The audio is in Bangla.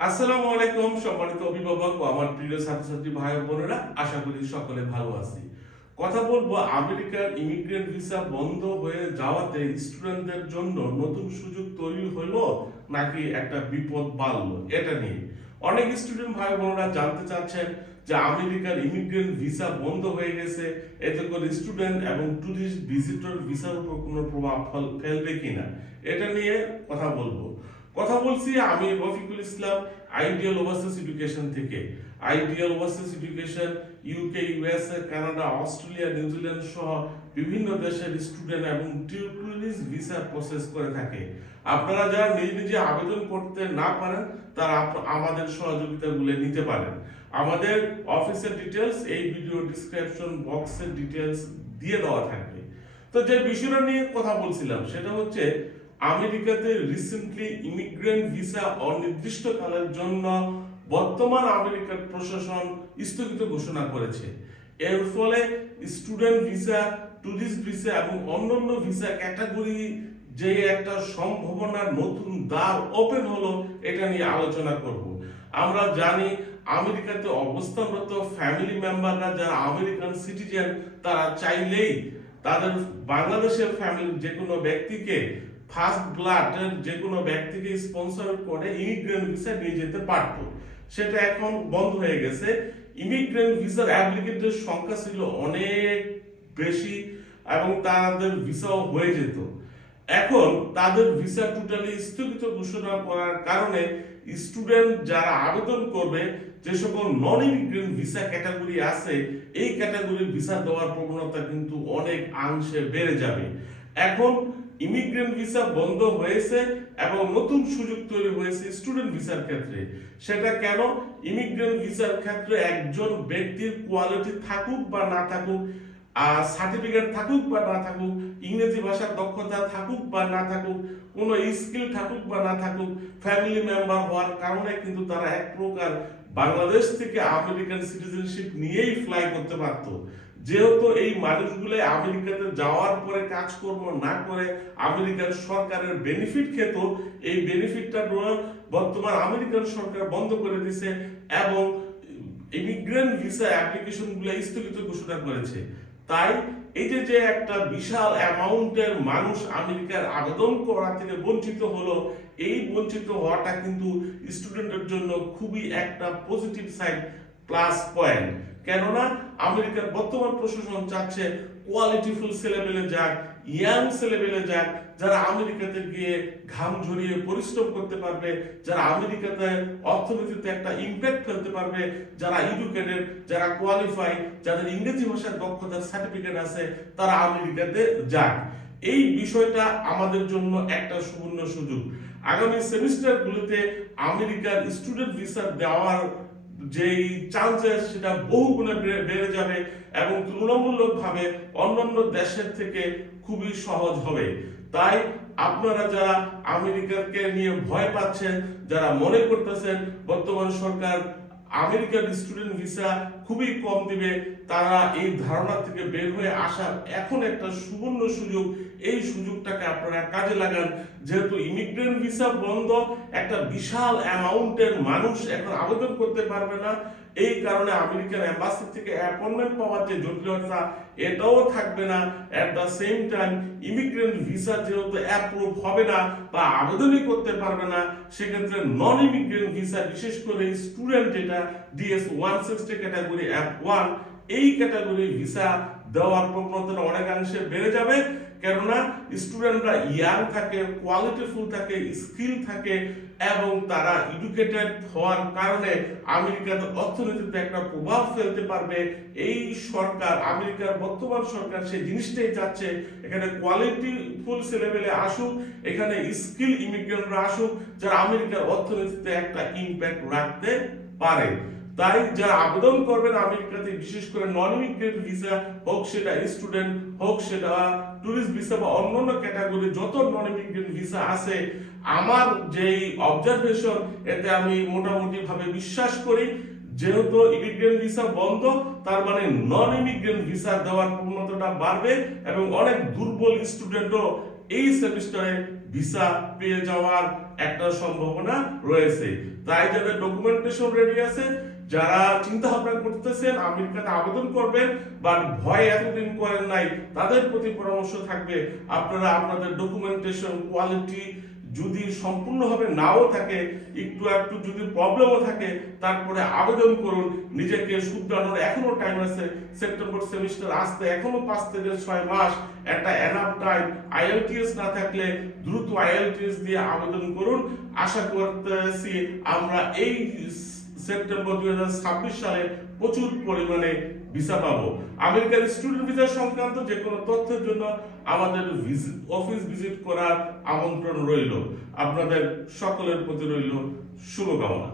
আসসালামু আলাইকুম সম্মানিত অভিভাবক ও আমার প্রিয় ছাত্রছাত্রী ভাই ও বোনেরা, আশা করি সকলে ভালো আছি। কথা বলবো আমেরিকার ইমিগ্রেন্ট ভিসা বন্ধ হয়ে যাওয়াতে স্টুডেন্টদের জন্য নতুন সুযোগ তৈরি হলো নাকি একটা বিপদ বাড়লো এটা নিয়ে অনেক স্টুডেন্ট ভাই বোনেরা জানতে চাচ্ছেন যে আমেরিকার ইমিগ্রেন্ট ভিসা বন্ধ হয়ে গেছে, এতে করে স্টুডেন্ট এবং ট্যুরিস্ট ভিজিটর ভিসার উপর কোনো প্রভাব ফেলবে কিনা এটা নিয়ে কথা বলছি আমি Rafiqul Islam, ideal overseas education থেকে। Ideal overseas education UK, USA, Canada, Australia, New Zealand সহ বিভিন্ন দেশের স্টুডেন্ট এবং ট্যুরিস্ট ভিসা প্রসেস করে থাকে। আপনারা যারা নিজে আবেদন করতে না পারেন তারা আমাদের সহযোগিতাগুলো নিতে পারেন। আমাদের অফিসের ডিটেলস এই ভিডিও ডিসক্রিপশন বক্সের ডিটেলস দিয়ে দেওয়া থাকবে। তো যে বিষয়টা নিয়ে কথা বলছিলাম সেটা হচ্ছে আমেরিকাতে রিসেন্টলি ইমিগ্রেন্ট ভিসা অনির্দিষ্টকালের জন্য বর্তমান আমেরিকার প্রশাসন স্থগিত ঘোষণা করেছে। এর ফলে স্টুডেন্ট ভিসা, ট্যুরিস্ট ভিসা এবং অন্যান্য ভিসা ক্যাটাগরি যে একটা সম্ভাবনার নতুন দ্বার ওপেন হলো এটা নিয়ে আলোচনা করব। আমরা জানি আমেরিকাতে অবস্থানরত ফ্যামিলি মেম্বাররা যারা আমেরিকান সিটিজেন তারা চাইলেই তাদের বাংলাদেশের ফ্যামিলির যে কোনো ব্যক্তিকে ফার্স্ট ব্লাডের যে কোনো ব্যক্তিকে স্পন্সর করে ইমিগ্রেন্ট ভিসা নিয়ে যেতে পারতো, সেটা এখন বন্ধ হয়ে গেছে। ইমিগ্রেন্ট ভিসার অ্যাপ্লিকেন্টের সংখ্যা ছিল অনেক বেশি এবং তাদের ভিসাও হয়ে যেত। এখন তাদের ভিসা টোটালি স্থগিত ঘোষণা করার কারণে স্টুডেন্ট যারা আবেদন করবে, যে সকল নন ইমিগ্রেন্ট ভিসা ক্যাটাগরি আছে এই ক্যাটাগরির ভিসা দেওয়ার প্রবণতা কিন্তু অনেক অংশে বেড়ে যাবে। এখন ইমিগ্রেন্ট ভিসা বন্ধ হয়েছে এবং নতুন সুযোগ তৈরি হয়েছে স্টুডেন্ট ভিসার ক্ষেত্রে। সেটা কেন? ইমিগ্রেন্ট ভিসার ক্ষেত্রে একজন ব্যক্তির কোয়ালিটি থাকুক বা না থাকুক, সার্টিফিকেট থাকুক বা না থাকুক, ইংরেজি ভাষার দক্ষতা থাকুক বা না থাকুক, কোনো স্কিল থাকুক বা না থাকুক, ফ্যামিলি মেম্বার হওয়ার কারণে কিন্তু তারা এক প্রকার বাংলাদেশ থেকে আমেরিকান সিটিজেনশিপ নিয়েই ফ্লাই করতে পারতো। যেহেতু এই মানুষগুলো আমেরিকাতে যাওয়ার পরে কাজকর্ম না করে আমেরিকান সরকারের বেনিফিট খেত, এই বেনিফিটটা বর্তমান আমেরিকান সরকার বন্ধ করে দিয়েছে এবং ইমিগ্রেন্ট ভিসা অ্যাপ্লিকেশনগুলো স্থগিত ঘোষণা করেছে। তাই এই যে একটা বিশাল অ্যামাউন্টের মানুষ আমেরিকার আবেদন করা থেকে বঞ্চিত হলো, এই বঞ্চিত হওয়াটা কিন্তু স্টুডেন্টের জন্য খুবই একটা পজিটিভ সাইড, প্লাস পয়েন্ট। কেননা আমেরিকার বর্তমান প্রশাসন চাচ্ছে কোয়ালিটিফুল ছেলেমেলে যাক, ইয়াং ছেলেমেলে যাক, যারা আমেরিকাতে গিয়ে ঘাম ঝরিয়ে পরিশ্রম করতে পারবে, যারা আমেরিকাতে অর্থনীতিতে একটা ইম্প্যাক্ট ফেলতে পারবে, যারা এডুকেটেড, যারা কোয়ালিফাই, যাদের ইংরেজি ভাষার দক্ষতার সার্টিফিকেট আছে, তারা আমেরিকাতে যাক। এই বিষয়টা আমাদের জন্য একটা সুবর্ণ সুযোগ। আগামী সেমিস্টারগুলোতে আমেরিকার স্টুডেন্ট ভিসা দেওয়ার যেই চান্সেস সেটা বহু গুণে বেড়ে যাবে এবং তুলনামূলকভাবে অন্যান্য দেশের থেকে খুবই সহজ হবে। তাই আপনারা যারা আমেরিকাকে নিয়ে ভয় পাচ্ছেন, যারা মনে করতেছেন বর্তমান সরকার আমেরিকান স্টুডেন্ট ভিসা খুবই কম দিবে, তারা এই ধারণা থেকে বের হয়ে আসার এখন একটা সুবর্ণ সুযোগ। এই সুযোগটাকে আপনারা কাজে লাগান। যেহেতু ইমিগ্রেন্ট ভিসা বন্ধ, একটা বিশাল অ্যামাউন্টের মানুষ এখন আবেদন করতে পারবে না। এই কারণে আমেরিকান এম্বাসি থেকে অ্যাপয়েন্টমেন্ট পাওয়ার যে জটিলতা এটাও থাকবে না। At the same time immigrant visa যেহেতু অ্যাপ্রুভ হবে না বা আবেদনই করতে পারবে না, সেক্ষেত্রে নন ইমিগ্রেন্ট ভিসা, বিশেষ করে স্টুডেন্ট যেটা DS 160 ক্যাটাগরি F1, এই ক্যাটাগরি ভিসা দেওয়ার প্রবণতা অনেকাংশে বেড়ে যাবে। কেননা স্টুডেন্টরা ইয়াং থাকে, কোয়ালিটিফুল থাকে, স্কিল থাকে এবং তারা এডুকেটেড হওয়ার কারণে আমেরিকার অর্থনীতিতে একটা প্রভাব ফেলতে পারবে। এই সরকার, আমেরিকার বর্তমান সরকার সেই জিনিসটাই চাচ্ছে, এখানে কোয়ালিটিফুল ছেলেমেলে আসুক, এখানে স্কিল ইমিগ্রেন্টরা আসুক, যারা আমেরিকার অর্থনীতিতে একটা ইম্প্যাক্ট রাখতে পারে। তাই যারা আবেদন করবেন আমেরিকাতে, বিশেষ করে নন ইমিগ্রেন্ট ভিসা হোক, সেটা স্টুডেন্ট হোক, সেটা ট্যুরিস্ট ভিসা বা অন্যান্য ক্যাটাগরি যত নন ইমিগ্রেন্ট ভিসা আছে, আমার যেই অবজারভেশন এতে আমি মোটামুটি ভাবে বিশ্বাস করি যেহেতু ইমিগ্রেন্ট ভিসা বন্ধ, তার মানে নন ইমিগ্রেন্ট ভিসা দেওয়ার প্রবণতাটা বাড়বে এবং অনেক দুর্বল স্টুডেন্টও এই সেমিস্টারে ভিসা পেয়ে যাওয়ার একটা সম্ভাবনা রয়েছে। তাই যাদের ডকুমেন্টেশন রেডি আছে, যারা চিন্তা ভাবনা করতেছেন আমেরিকাতে আবেদন করবেন বাট ভয় এতদিন করেন নাই, তাদের প্রতি পরামর্শ থাকবে আপনারা আপনাদের ডকুমেন্টেশন কোয়ালিটি যদি সম্পূর্ণভাবে নাও থাকে, একটু যদি প্রবলেমও থাকে, তারপরে আবেদন করুন। নিজেকে শুধরানোর এখনো টাইম আছে। সেপ্টেম্বর সেমিস্টার আসতে এখনো 5 থেকে 6 মাস, একটা এনাফ টাইম। আইএলটিএস না থাকলে দ্রুত আইএলটিএস দিয়ে আবেদন করুন। আশা করতেছি আমরা এই সেপ্টেম্বর 2026 সালে প্রচুর পরিমাণে ভিসা পাবো। আমেরিকার স্টুডেন্ট ভিসা সংক্রান্ত যে কোনো তথ্যের জন্য আমাদের অফিস ভিজিট করার আমন্ত্রণ রইল। আপনাদের সকলের প্রতি রইল শুভকামনা।